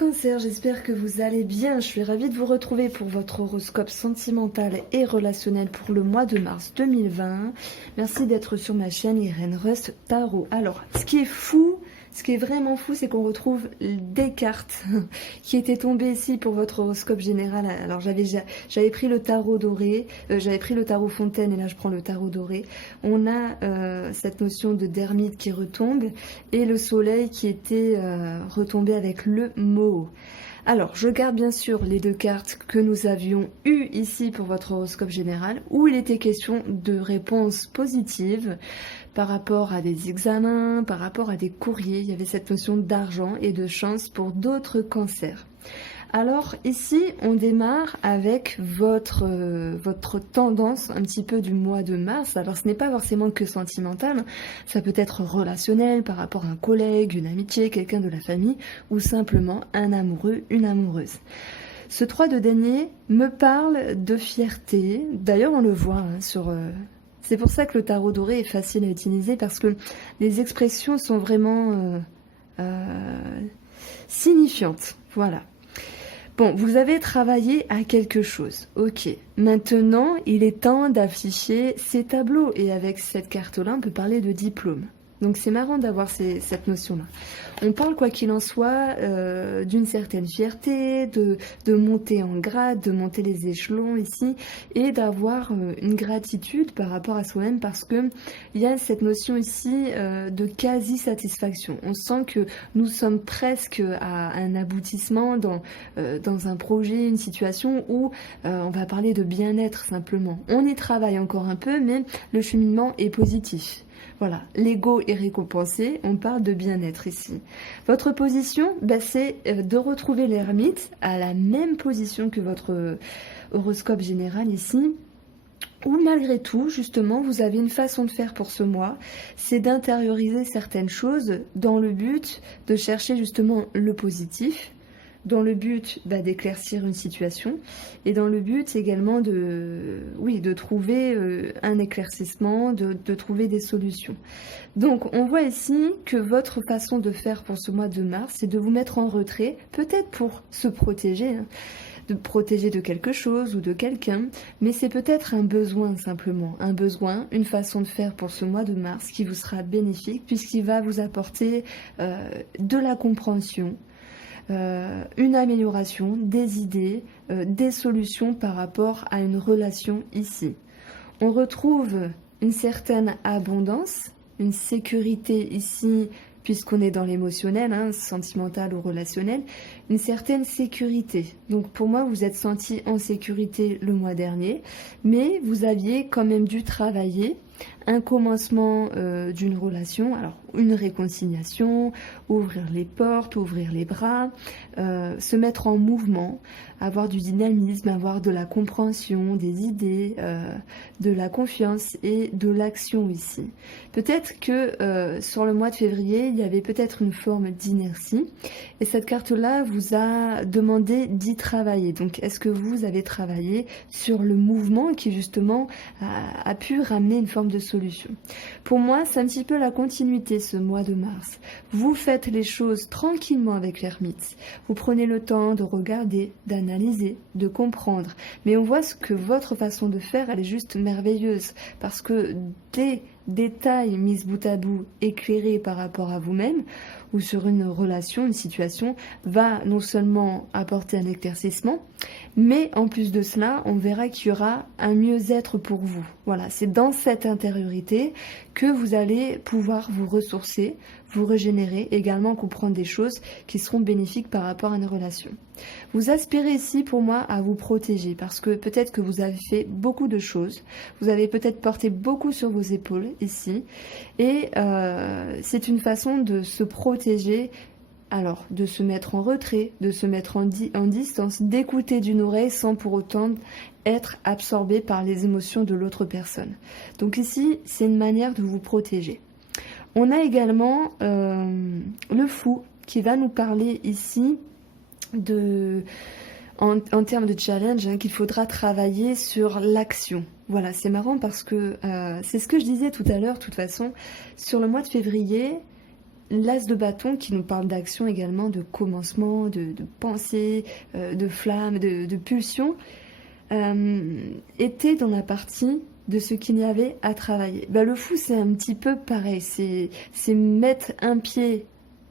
Cancer, j'espère que vous allez bien. Je suis ravie de vous retrouver pour votre horoscope sentimental et relationnel pour le mois de mars 2020. Merci d'être sur ma chaîne Irène Rust Tarot. Alors, ce qui est fou, ce qui est vraiment fou, c'est qu'on retrouve des cartes qui étaient tombées ici pour votre horoscope général. Alors, j'avais pris le tarot doré, j'avais pris le tarot fontaine et là je prends le tarot doré. On a cette notion de d'ermite qui retombe et le soleil qui était retombé avec le mot. Alors, je garde bien sûr les deux cartes que nous avions eues ici pour votre horoscope général, où il était question de réponses positives par rapport à des examens, par rapport à des courriers. Il y avait cette notion d'argent et de chance pour d'autres cancers. Alors ici, on démarre avec votre tendance un petit peu du mois de mars. Alors ce n'est pas forcément que sentimental, ça peut être relationnel par rapport à un collègue, une amitié, quelqu'un de la famille ou simplement un amoureux, une amoureuse. Ce 3 de denier me parle de fierté. D'ailleurs, on le voit sur... C'est pour ça que le tarot doré est facile à utiliser parce que les expressions sont vraiment signifiantes. Voilà. Bon, vous avez travaillé à quelque chose, ok. Maintenant, il est temps d'afficher ces tableaux. Et avec cette carte-là, on peut parler de diplôme. Donc c'est marrant d'avoir cette notion-là. On parle, quoi qu'il en soit, d'une certaine fierté, de monter en grade, de monter les échelons ici, et d'avoir une gratitude par rapport à soi-même, parce que il y a cette notion ici de quasi-satisfaction. On sent que nous sommes presque à un aboutissement dans un projet, une situation où on va parler de bien-être simplement. On y travaille encore un peu, mais le cheminement est positif. Voilà, l'ego est récompensé, on parle de bien-être ici. Votre position, c'est de retrouver l'ermite à la même position que votre horoscope général ici, où malgré tout, justement, vous avez une façon de faire pour ce mois, c'est d'intérioriser certaines choses dans le but de chercher justement le positif, dans le but d'éclaircir une situation et dans le but également de trouver un éclaircissement, de trouver des solutions. Donc on voit ici que votre façon de faire pour ce mois de mars, c'est de vous mettre en retrait, peut-être pour se protéger, de protéger de quelque chose ou de quelqu'un, mais c'est peut-être un besoin simplement, un besoin, une façon de faire pour ce mois de mars qui vous sera bénéfique puisqu'il va vous apporter de la compréhension, une amélioration, des idées, des solutions par rapport à une relation ici. On retrouve une certaine abondance, une sécurité ici, puisqu'on est dans l'émotionnel, sentimental ou relationnel, une certaine sécurité. Donc pour moi, vous êtes senti en sécurité le mois dernier, mais vous aviez quand même dû travailler un commencement d'une relation, alors une réconciliation, ouvrir les portes, ouvrir les bras, se mettre en mouvement, avoir du dynamisme, avoir de la compréhension, des idées, de la confiance et de l'action ici. Peut-être que sur le mois de février, il y avait peut-être une forme d'inertie et cette carte-là vous a demandé d'y travailler. Donc est-ce que vous avez travaillé sur le mouvement qui justement a pu ramener une forme de solution? Pour moi, c'est un petit peu la continuité ce mois de mars. Vous faites les choses tranquillement avec l'ermite. Vous prenez le temps de regarder, d'analyser, de comprendre. Mais on voit que votre façon de faire, elle est juste merveilleuse. Parce que des détails mis bout à bout, éclairés par rapport à vous-même, ou sur une relation, une situation, va non seulement apporter un éclaircissement, mais en plus de cela, on verra qu'il y aura un mieux-être pour vous. Voilà, c'est dans cette intériorité que vous allez pouvoir vous ressourcer, vous régénérer, également comprendre des choses qui seront bénéfiques par rapport à une relation. Vous aspirez ici, pour moi, à vous protéger, parce que peut-être que vous avez fait beaucoup de choses, vous avez peut-être porté beaucoup sur vos épaules ici, et c'est une façon de se protéger. Alors, de se mettre en retrait, de se mettre en distance, d'écouter d'une oreille sans pour autant être absorbé par les émotions de l'autre personne. Donc ici, c'est une manière de vous protéger. On a également le fou qui va nous parler ici en termes de challenge, qu'il faudra travailler sur l'action. Voilà, c'est marrant parce que c'est ce que je disais tout à l'heure, de toute façon, sur le mois de février, l'as de bâton qui nous parle d'action également, de commencement, de pensée, de flamme, de pulsion, était dans la partie de ce qu'il y avait à travailler. Le fou, c'est un petit peu pareil, c'est mettre un pied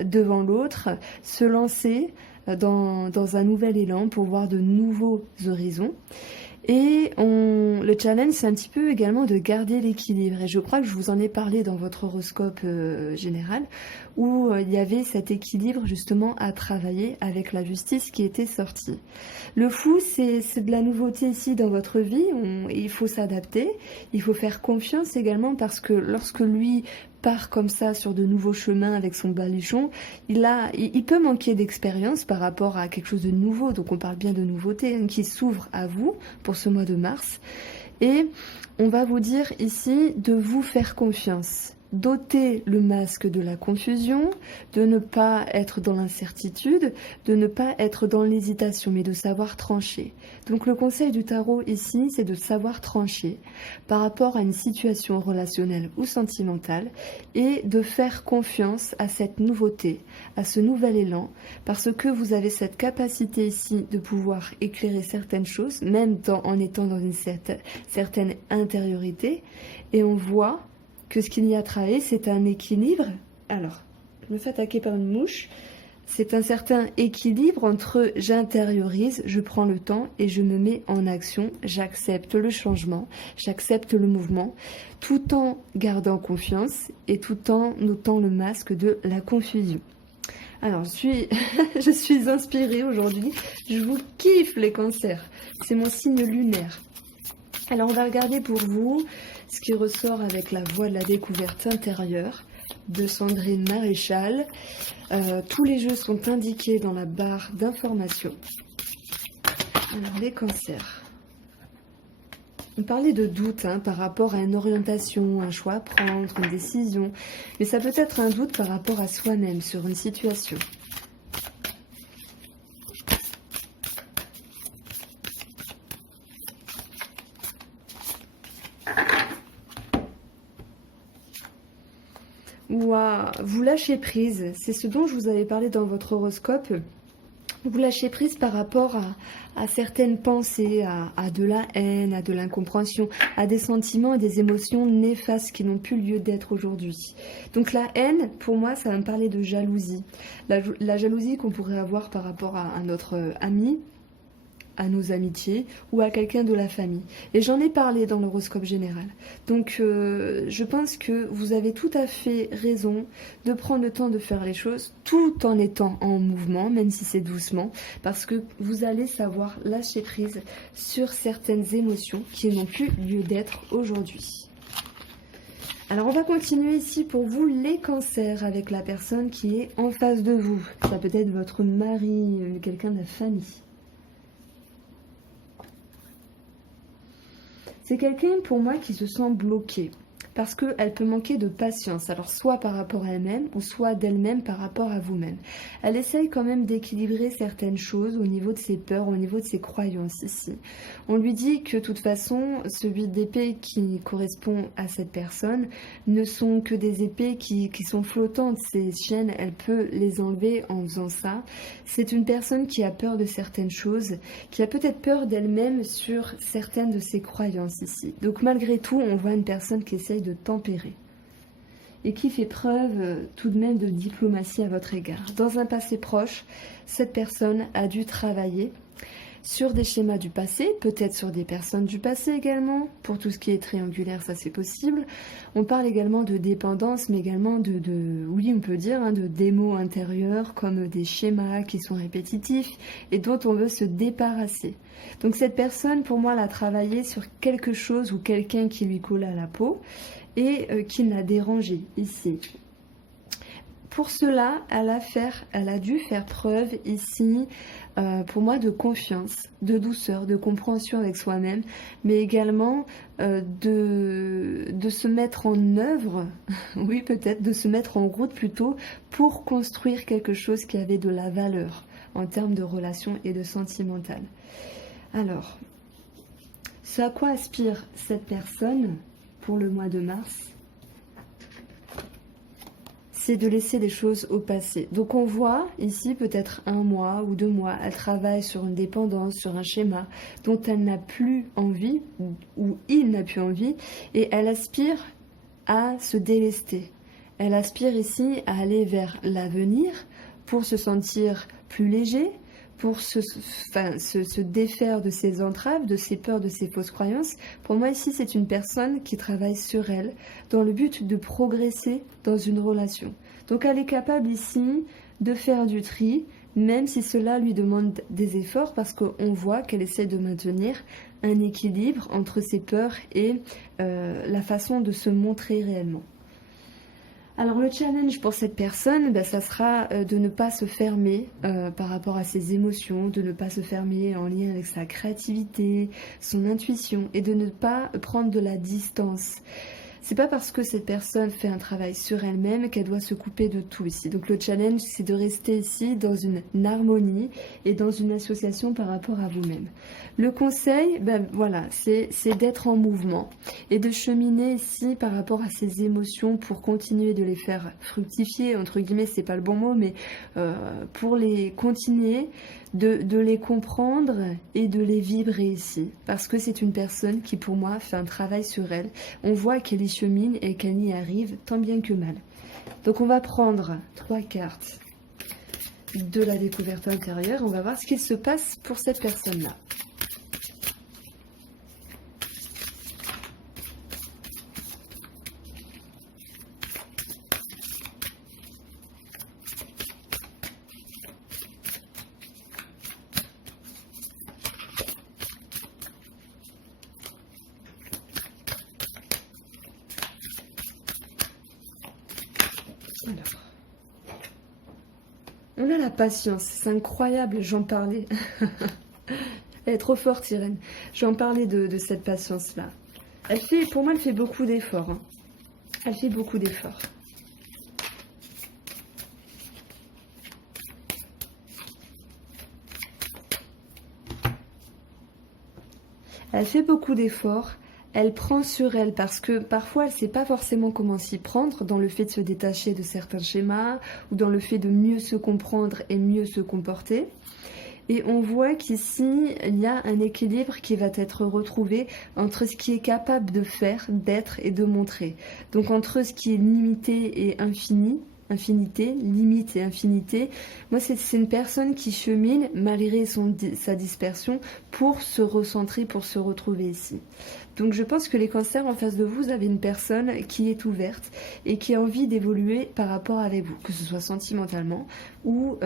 devant l'autre, se lancer dans un nouvel élan pour voir de nouveaux horizons. Et le challenge, c'est un petit peu également de garder l'équilibre. Et je crois que je vous en ai parlé dans votre horoscope général, où il y avait cet équilibre justement à travailler avec la justice qui était sortie. Le fou, c'est de la nouveauté ici dans votre vie. Il faut s'adapter, il faut faire confiance également parce que lorsque lui part comme ça sur de nouveaux chemins avec son baluchon, il peut manquer d'expérience par rapport à quelque chose de nouveau. Donc on parle bien de nouveauté qui s'ouvre à vous pour ce mois de mars. Et on va vous dire ici de vous faire confiance. D'ôter le masque de la confusion, de ne pas être dans l'incertitude, de ne pas être dans l'hésitation, mais de savoir trancher. Donc le conseil du tarot ici, c'est de savoir trancher par rapport à une situation relationnelle ou sentimentale et de faire confiance à cette nouveauté, à ce nouvel élan, parce que vous avez cette capacité ici de pouvoir éclairer certaines choses, même en étant dans une certaine intériorité, et on voit que ce qu'il y a à travailler, c'est un équilibre. Alors, je me fais attaquer par une mouche. C'est un certain équilibre entre j'intériorise, je prends le temps et je me mets en action, j'accepte le changement, j'accepte le mouvement, tout en gardant confiance et tout en ôtant le masque de la confusion. Alors, je suis inspirée aujourd'hui. Je vous kiffe les cancers. C'est mon signe lunaire. Alors, on va regarder pour vous ce qui ressort avec la voie de la découverte intérieure de Sandrine Maréchal. Tous les jeux sont indiqués dans la barre d'information. Alors, les cancers. On parlait de doute par rapport à une orientation, un choix à prendre, une décision. Mais ça peut être un doute par rapport à soi-même sur une situation. Ouah, vous lâchez prise, c'est ce dont je vous avais parlé dans votre horoscope. Vous lâchez prise par rapport à certaines pensées, à de la haine, à de l'incompréhension, à des sentiments et des émotions néfastes qui n'ont plus lieu d'être aujourd'hui. Donc la haine, pour moi, ça va me parler de jalousie. La jalousie qu'on pourrait avoir par rapport à notre ami, à nos amitiés ou à quelqu'un de la famille. Et j'en ai parlé dans l'horoscope général. Donc je pense que vous avez tout à fait raison de prendre le temps de faire les choses tout en étant en mouvement, même si c'est doucement, parce que vous allez savoir lâcher prise sur certaines émotions qui n'ont plus lieu d'être aujourd'hui. Alors on va continuer ici pour vous les cancers avec la personne qui est en face de vous. Ça peut être votre mari, quelqu'un de la famille. C'est quelqu'un pour moi qui se sent bloqué parce qu'elle peut manquer de patience, alors soit par rapport à elle-même ou soit d'elle-même par rapport à vous-même. Elle essaye quand même d'équilibrer certaines choses au niveau de ses peurs, au niveau de ses croyances ici. On lui dit que de toute façon, ce 8 d'épée qui correspond à cette personne ne sont que des épées qui sont flottantes. Ces chaînes, elle peut les enlever en faisant ça. C'est une personne qui a peur de certaines choses, qui a peut-être peur d'elle-même sur certaines de ses croyances ici. Donc malgré tout, on voit une personne qui essaye de tempérer et qui fait preuve tout de même de diplomatie à votre égard. Dans un passé proche, cette personne a dû travailler sur des schémas du passé, peut-être sur des personnes du passé également. Pour tout ce qui est triangulaire, ça c'est possible. On parle également de dépendance, mais également oui, on peut dire, de démos intérieures, comme des schémas qui sont répétitifs et dont on veut se débarrasser. Donc cette personne, pour moi, elle a travaillé sur quelque chose ou quelqu'un qui lui colle à la peau et qui l'a dérangé ici. Pour cela, elle a dû faire preuve ici, pour moi, de confiance, de douceur, de compréhension avec soi-même, mais également de se mettre en œuvre, oui peut-être, de se mettre en route plutôt, pour construire quelque chose qui avait de la valeur en termes de relations et de sentimental. Alors, ce à quoi aspire cette personne pour le mois de mars ? c'est de laisser des choses au passé. Donc on voit ici peut-être 1 mois ou 2 mois, elle travaille sur une dépendance, sur un schéma dont elle n'a plus envie ou il n'a plus envie et elle aspire à se délester. Elle aspire ici à aller vers l'avenir pour se sentir plus léger, pour se défaire de ses entraves, de ses peurs, de ses fausses croyances. Pour moi, ici, c'est une personne qui travaille sur elle dans le but de progresser dans une relation. Donc, elle est capable ici de faire du tri, même si cela lui demande des efforts, parce qu'on voit qu'elle essaie de maintenir un équilibre entre ses peurs et la façon de se montrer réellement. Alors le challenge pour cette personne, ça sera de ne pas se fermer par rapport à ses émotions, de ne pas se fermer en lien avec sa créativité, son intuition et de ne pas prendre de la distance. C'est pas parce que cette personne fait un travail sur elle-même qu'elle doit se couper de tout ici. Donc le challenge, c'est de rester ici dans une harmonie et dans une association par rapport à vous-même. Le conseil, voilà, c'est d'être en mouvement et de cheminer ici par rapport à ses émotions pour continuer de les faire fructifier, entre guillemets, c'est pas le bon mot, mais pour les continuer, de les comprendre et de les vibrer ici. Parce que c'est une personne qui, pour moi, fait un travail sur elle. On voit qu'elle y chemine et qu'elle y arrive tant bien que mal. Donc on va prendre 3 cartes de la découverte intérieure. On va voir ce qu'il se passe pour cette personne-là. Alors, on a la patience, c'est incroyable, j'en parlais. Elle est trop forte, Irène. J'en parlais de cette patience-là. Pour moi, elle fait beaucoup d'efforts. Hein. Elle fait beaucoup d'efforts. Elle fait beaucoup d'efforts. Elle prend sur elle parce que parfois elle ne sait pas forcément comment s'y prendre dans le fait de se détacher de certains schémas ou dans le fait de mieux se comprendre et mieux se comporter. Et on voit qu'ici, il y a un équilibre qui va être retrouvé entre ce qui est capable de faire, d'être et de montrer. Donc entre ce qui est limité et infinité, limite et infinité. Moi, c'est une personne qui chemine malgré sa dispersion pour se recentrer, pour se retrouver ici. Donc je pense que les cancers en face de vous, vous avez une personne qui est ouverte et qui a envie d'évoluer par rapport avec vous, que ce soit sentimentalement ou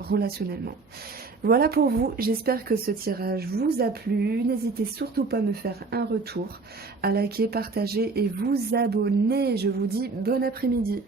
relationnellement. Voilà pour vous, j'espère que ce tirage vous a plu. N'hésitez surtout pas à me faire un retour, à liker, partager et vous abonner. Je vous dis bon après-midi.